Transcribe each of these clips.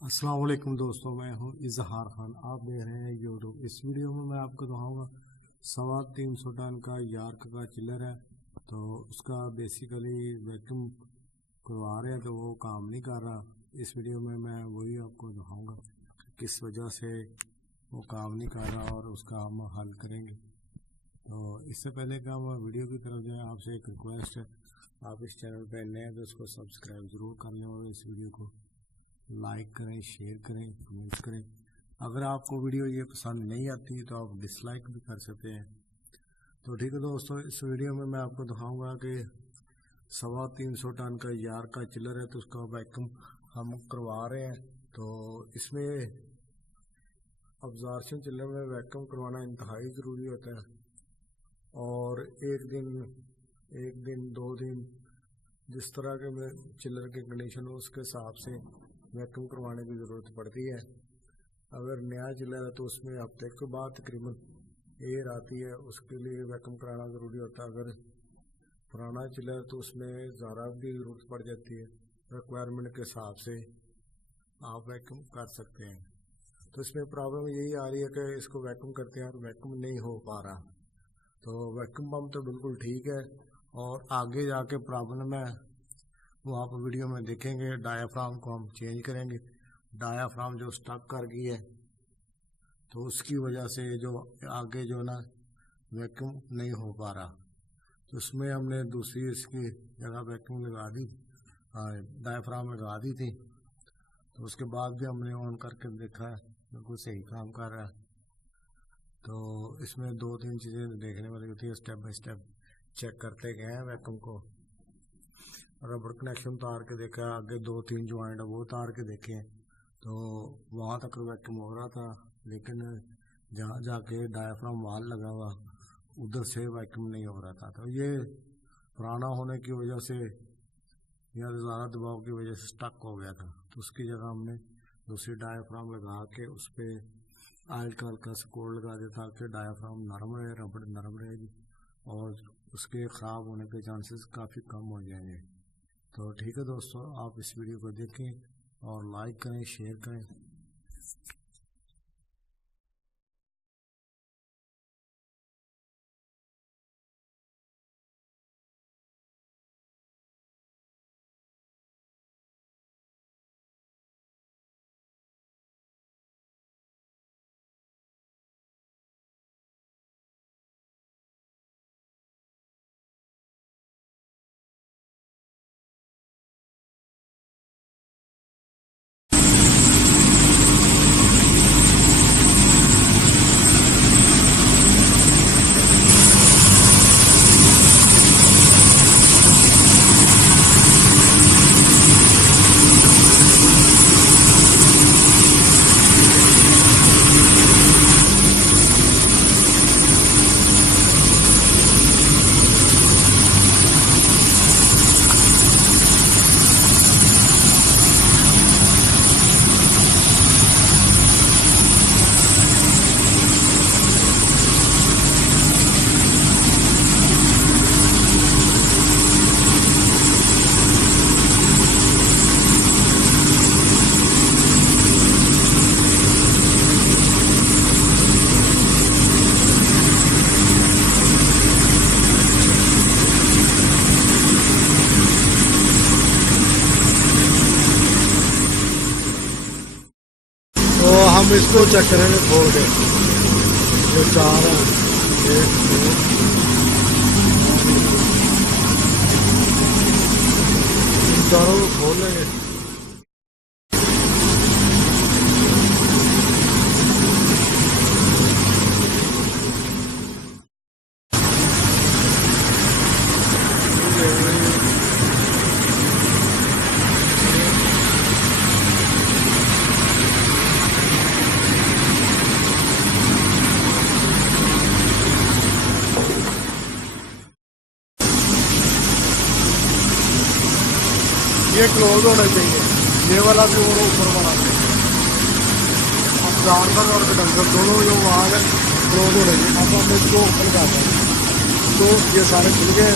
अस्सलाम वालेकुम दोस्तों, मैं हूं इजहार खान। आप देख रहे हैं यूट्यूब। इस वीडियो में मैं आपको दिखाऊंगा 350 टन का यार्क का चिल्लर है। तो उसका बेसिकली वैक्यूम करवा रहे हैं तो वो काम नहीं कर रहा। इस वीडियो में मैं वही आपको दिखाऊंगा किस वजह से वो काम नहीं कर रहा और उसका हम हल करेंगे। तो इससे पहले कि हम वीडियो की तरफ जाएँ, आपसे एक रिक्वेस्ट है, आप इस चैनल पर नए हैं तो उसको सब्सक्राइब ज़रूर कर लें और इस वीडियो को लाइक करें, शेयर करें, कमेंट करें। अगर आपको वीडियो ये पसंद नहीं आती तो आप डिसलाइक भी कर सकते हैं। तो ठीक है दोस्तों, इस वीडियो में मैं आपको दिखाऊंगा कि 350 टन का यार का चिल्लर है तो उसका वैक्यूम हम करवा रहे हैं। तो इसमें अब्जॉर्प्शन चिल्लर में वैक्यूम करवाना इंतहाई ज़रूरी होता है और एक दिन 2 दिन जिस तरह के चिल्लर की कंडीशन हो उसके हिसाब से वैक्यूम करवाने की ज़रूरत पड़ती है। अगर नया चिल्लर है तो उसमें हफ्ते के बाद तकरीबन एयर आती है, उसके लिए वैक्यूम कराना ज़रूरी होता है। अगर पुराना चिल्लर है तो उसमें ज़्यादा की ज़रूरत पड़ जाती है। रिक्वायरमेंट के हिसाब से आप वैक्यूम कर सकते हैं। तो इसमें प्रॉब्लम यही आ रही है कि इसको वैक्यूम करते हैं और वैक्यूम नहीं हो पा रहा। तो वैक्यूम पम्प तो बिल्कुल ठीक है और आगे जाके प्रॉब्लम है वो आप वीडियो में देखेंगे। डायाफ्राम को हम चेंज करेंगे। डायाफ्राम जो स्टक कर गई है तो उसकी वजह से जो आगे जो ना वैक्यूम नहीं हो पा रहा, तो उसमें हमने दूसरी इसकी जगह वैक्यूम लगा दी, डायाफ्राम लगा दी थी। तो उसके बाद भी हमने ऑन करके देखा है, बिल्कुल सही काम कर रहा है। तो इसमें 2-3 चीज़ें देखने वाली होती है, स्टेप बाय स्टेप चेक करते गए हैं वैक्यूम को। रबड़ कनेक्शन उतार के देखा, आगे 2-3 ज्वाइंट वो उतार के देखे, तो वहाँ तक वैक्यूम हो रहा था। लेकिन जहाँ जाके डायाफ्राम वाल लगा हुआ उधर से वैक्यूम नहीं हो रहा था। तो ये पुराना होने की वजह से या ज़्यादा दबाव की वजह से स्टक हो गया था। तो उसकी जगह हमने दूसरी डायाफ्राम लगा के उस पर ऑयल का हल्का सा कोड लगा दिया ताकि डायाफ्राम नरम रहे, रबड़ नरम रहेगी और उसके ख़राब होने के चांसेस काफ़ी कम हो जाएंगे। तो ठीक है दोस्तों, आप इस वीडियो को देखें और लाइक करें, शेयर करें। तो हम इसको चेक करेंगे खोल के, जो 4 है 1 2 चारों को खोल लेंगे। ये क्लोज होना चाहिए, ये वाला भी वो ऊपर वाला भी। अब जानवर और डंगर दोनों जो वहाँ है क्लोज हो रही है। अब हम इसको ओपन कर रहे हैं तो ये सारे खुल गए।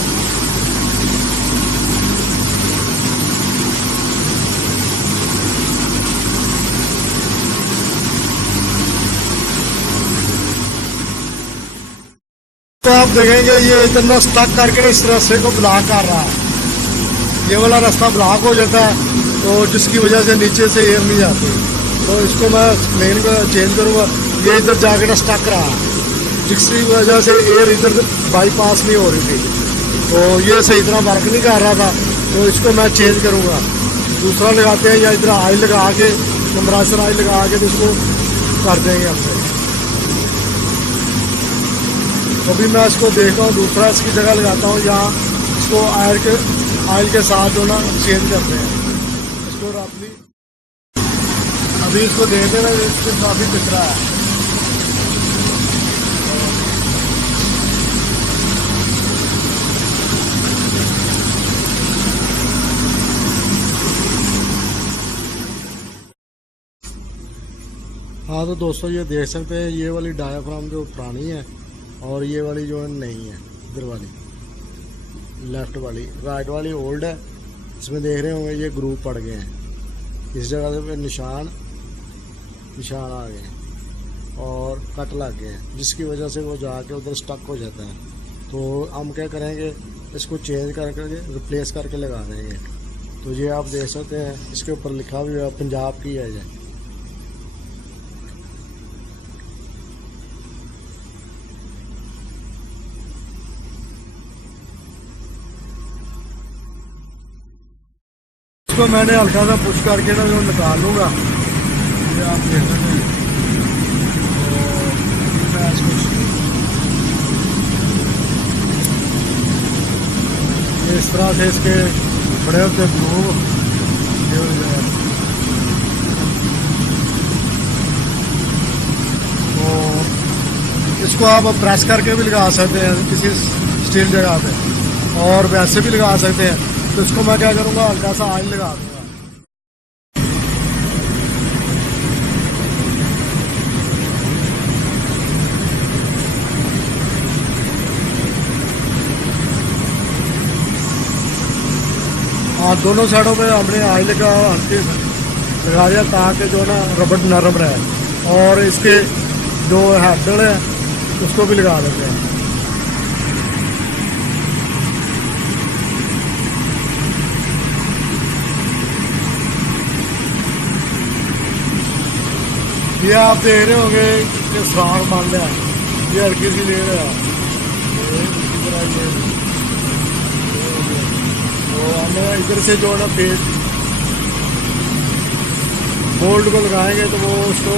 तो आप देखेंगे ये इतना स्टक करके इस रास्ते को ब्लॉक कर रहा है, ये वाला रास्ता ब्लॉक हो जाता है, तो जिसकी वजह से नीचे से एयर नहीं आती। तो इसको मैं लेन को चेंज करूँगा। ये इधर जाके स्टक रहा है, जिसकी वजह से एयर इधर बाईपास नहीं हो रही थी, तो ये सही तरह वर्क नहीं कर रहा था। तो इसको मैं चेंज करूँगा, दूसरा लगाते हैं, या इधर ऑयल लगा के कंप्रेसर ऑयल लगा के तो इसको कर देंगे हमसे। अभी मैं इसको देखता हूँ, दूसरा इसकी जगह लगाता हूँ, या इसको ऑयल के साथ जो ना चेंज करते हैं इसको रफली। अभी इसको देखते हैं, इससे काफ़ी कचरा है। हाँ तो दोस्तों ये देख सकते हैं, ये वाली डायाफ्राम जो पुरानी है और ये वाली जो नहीं है, इधर वाली लेफ्ट वाली, राइट वाली ओल्ड है। इसमें देख रहे होंगे ये ग्रूव पड़ गए हैं, इस जगह पे निशान आ गए हैं और कट लग गए हैं, जिसकी वजह से वो जाके उधर स्टक हो जाता है। तो हम क्या करेंगे, इसको चेंज करके रिप्लेस करके लगा देंगे। तो ये आप देख सकते हैं, इसके ऊपर लिखा भी है पंजाब की है ये। इसको मैंने हल्का सा पुश करके ना जो निकाल लूँगा, ये आप देख सकते हैं। तो इस तरह से इसके बड़े होते ग्रूव तो इसको आप प्रेस करके भी लगा सकते हैं किसी स्टील जगह पे, और वैसे भी लगा सकते हैं। तो इसको मैं क्या करूँगा, हल्का सा ऑयल लगा दूँगा। हाँ, दोनों साइडों पे हमने ऑयल का हल्के लगा दिया ताकि जो ना रबड़ नरम रहे, और इसके जो हैंडल है उसको भी लगा देते हैं। ये आप देख रहे होंगे कि सुराख बन रहा है, ये हल्की सी ले रहा है। तो हमें इधर से जो है ना पेज बोल्ट को लगाएंगे तो वो उसको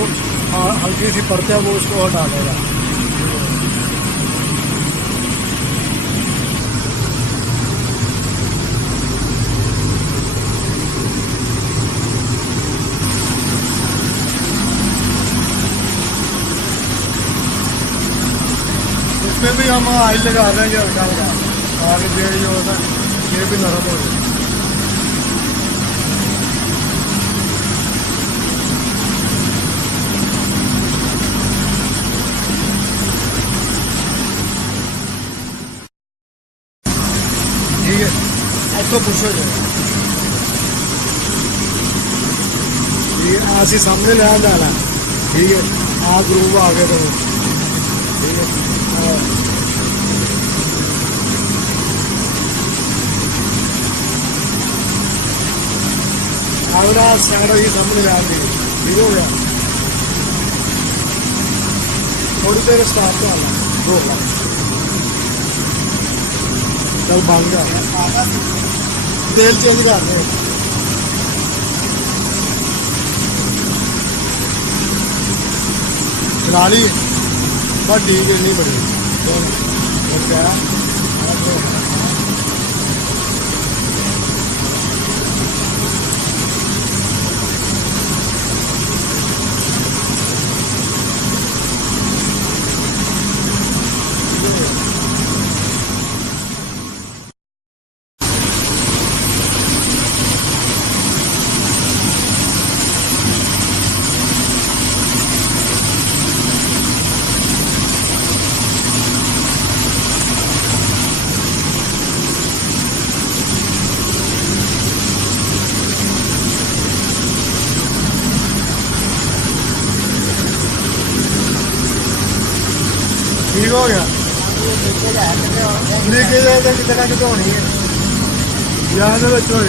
हल्की सी परत है वो उसको हटा देगा। इसमें भी हम ऑयल लगा देंगे हल्का हल्का, ताकि जेड़ जो होता है ये भी नरम हो जाए। ठीक है, अब तो पुश हो जाए। ये ऐसे सामने ले आना, ठीक है, आप ग्रूव आगे बढ़ो, ठीक है। अगला साइड ही सामने ला दी, ठीक हो गया। थोड़ी देर स्टार्ट तो आना, दो चल बन गया। तेल चेंज कर दे, चला ली बस, ठीक है, नहीं बड़ी क्या ठीक हो गया। लीकेज है तो कितना कितने होनी है यहाँ के बच्चों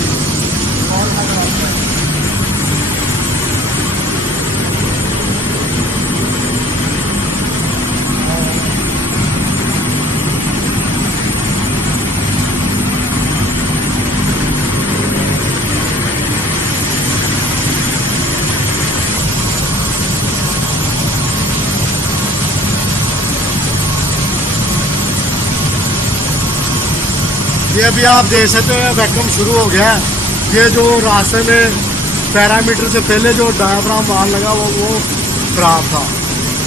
ये अभी आप देख सकते हैं वैक्यूम शुरू हो गया है। ये जो रास्ते में पैरामीटर से पहले जो डायाफ्राम माल लगा वो खराब था,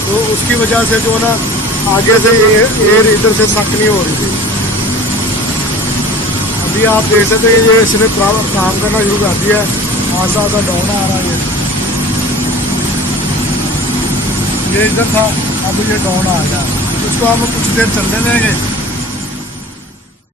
तो उसकी वजह से जो ना आगे से एयर इधर से सक नहीं हो रही थी। अभी आप देख सकते हैं ये इसने काम करना शुरू कर दिया है। आसा आसा डाउन आ रहा है, ये इधर था, अब ये डाउन आ गया। उसको हम कुछ देर चलने देंगे।